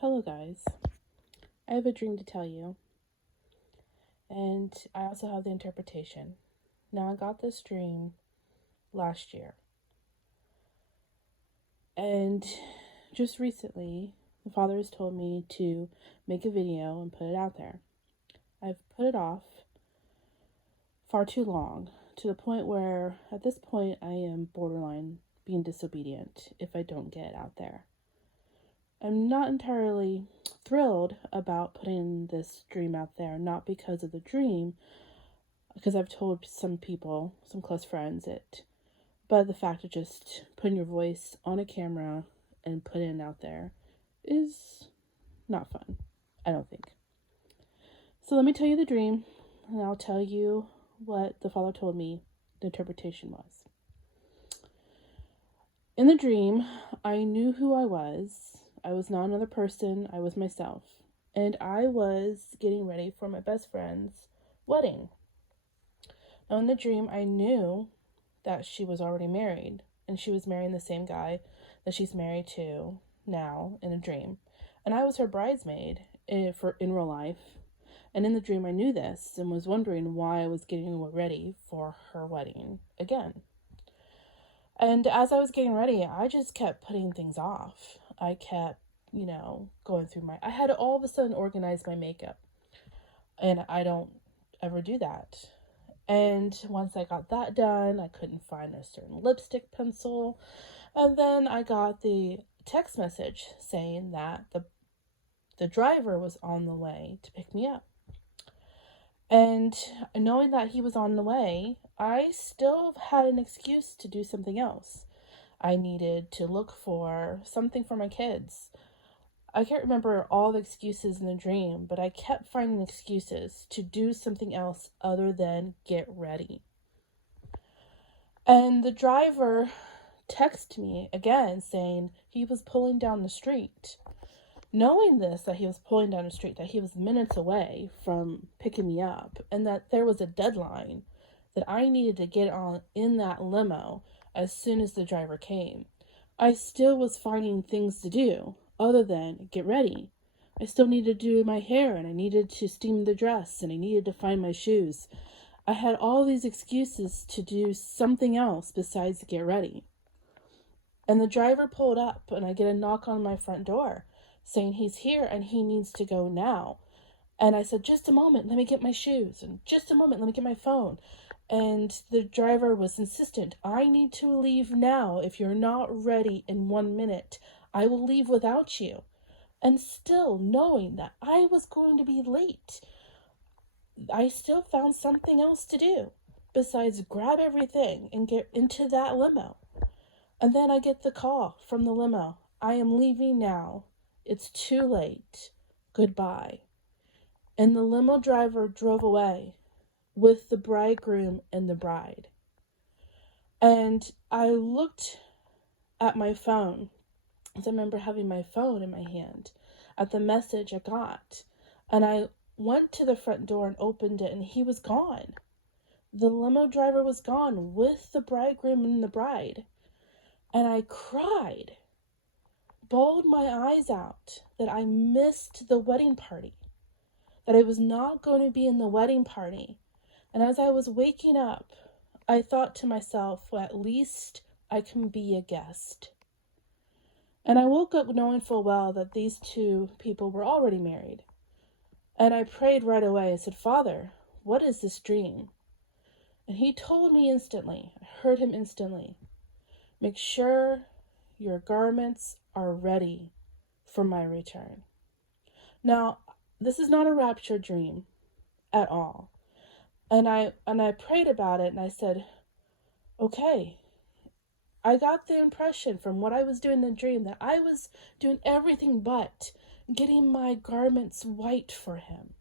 Hello guys, I have a dream to tell you, and I also have the interpretation. Now, I got this dream last year, and just recently, the Father has told me to make a video and put it out there. I've put it off far too long, to the point where, at this point, I am borderline being disobedient if I don't get it out there. I'm not entirely thrilled about putting this dream out there, not because of the dream, because I've told some people, some close friends, but the fact of just putting your voice on a camera and putting it out there is not fun, I don't think. So let me tell you the dream, and I'll tell you what the Father told me the interpretation was. In the dream, I knew who I was. I was not another person, I was myself. And I was getting ready for my best friend's wedding. Now, in the dream, I knew that she was already married, and she was marrying the same guy that she's married to now in a dream. And I was her bridesmaid in real life. And in the dream, I knew this and was wondering why I was getting ready for her wedding again. And as I was getting ready, I just kept putting things off. I kept, going through I had to all of a sudden organize my makeup. And I don't ever do that. And once I got that done, I couldn't find a certain lipstick pencil. And then I got the text message saying that the driver was on the way to pick me up. And knowing that he was on the way, I still had an excuse to do something else. I needed to look for something for my kids. I can't remember all the excuses in the dream, but I kept finding excuses to do something else other than get ready. And the driver texted me again saying he was pulling down the street. Knowing this, that he was pulling down the street, that he was minutes away from picking me up, and that there was a deadline that I needed to get on in that limo as soon as the driver came, I still was finding things to do other than get ready. I still needed to do my hair, and I needed to steam the dress, and I needed to find my shoes. I had all these excuses to do something else besides get ready. And the driver pulled up, and I get a knock on my front door saying he's here and he needs to go now. And I said, just a moment, let me get my shoes. And just a moment, let me get my phone. And the driver was insistent, I need to leave now. If you're not ready in 1 minute, I will leave without you. And still knowing that I was going to be late, I still found something else to do besides grab everything and get into that limo. And then I get the call from the limo. I am leaving now. It's too late. Goodbye. And the limo driver drove away with the bridegroom and the bride. And I looked at my phone, as I remember having my phone in my hand, at the message I got. And I went to the front door and opened it, and he was gone. The limo driver was gone with the bridegroom and the bride. And I cried, bawled my eyes out that I missed the wedding party, that I was not going to be in the wedding party. And as I was waking up, I thought to myself, well, at least I can be a guest. And I woke up knowing full well that these two people were already married. And I prayed right away. I said, Father, what is this dream? And he told me instantly, I heard him instantly, make sure your garments are ready for my return. Now, this is not a rapture dream at all. And I prayed about it, and I said, okay. I got the impression from what I was doing in the dream that I was doing everything but getting my garments white for him.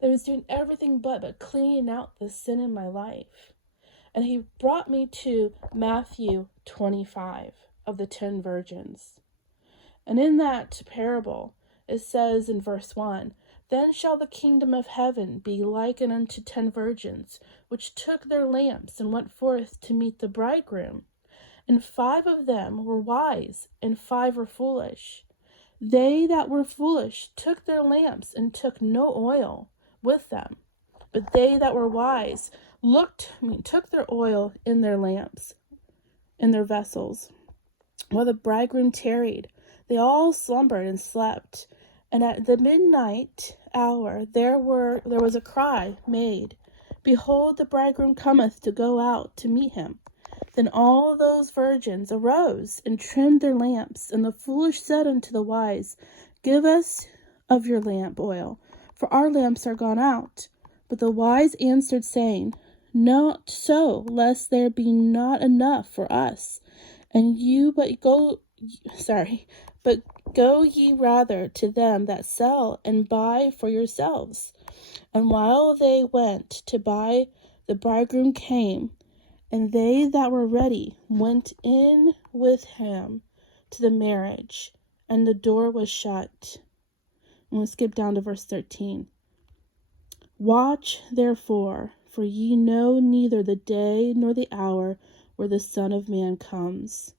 That I was doing everything but cleaning out the sin in my life. And he brought me to Matthew 25 of the 10 virgins. And in that parable, it says in verse 1, Then shall the kingdom of heaven be likened unto 10 virgins, which took their lamps and went forth to meet the bridegroom. And 5 of them were wise, and 5 were foolish. They that were foolish took their lamps and took no oil with them. But they that were wise took their oil in their lamps, in their vessels. While the bridegroom tarried, they all slumbered and slept. And at the midnight hour there was a cry made, Behold, the bridegroom cometh to go out to meet him. Then all those virgins arose and trimmed their lamps. And the foolish said unto the wise, Give us of your lamp oil, for our lamps are gone out. But the wise answered, saying, Not so, lest there be not enough for us, and you but go ye rather to them that sell, and buy for yourselves. And while they went to buy, the bridegroom came, and they that were ready went in with him to the marriage, and the door was shut. I'm going to skip down to verse 13. Watch therefore, for ye know neither the day nor the hour where the Son of Man comes.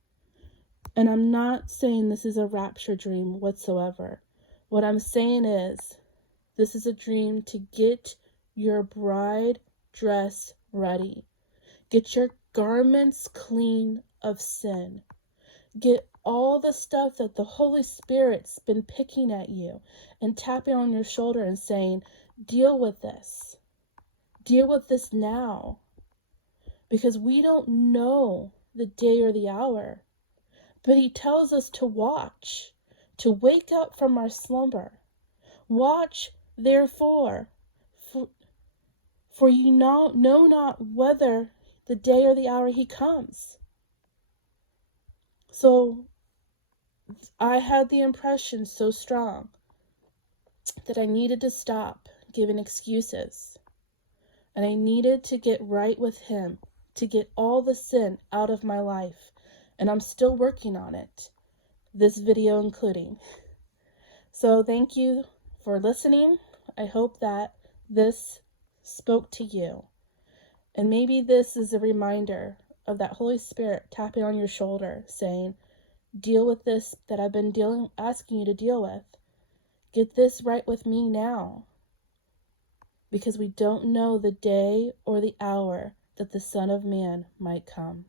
And I'm not saying this is a rapture dream whatsoever. What I'm saying is, this is a dream to get your bride dress ready. Get your garments clean of sin. Get all the stuff that the Holy Spirit's been picking at you and tapping on your shoulder and saying, deal with this. Deal with this now. Because we don't know the day or the hour. But he tells us to watch, to wake up from our slumber. Watch, therefore, for you know not whether the day or the hour he comes. So I had the impression so strong that I needed to stop giving excuses. And I needed to get right with him, to get all the sin out of my life. And I'm still working on it, this video including. So thank you for listening. I hope that this spoke to you. And maybe this is a reminder of that Holy Spirit tapping on your shoulder, saying, deal with this that I've been asking you to deal with. Get this right with me now. Because we don't know the day or the hour that the Son of Man might come.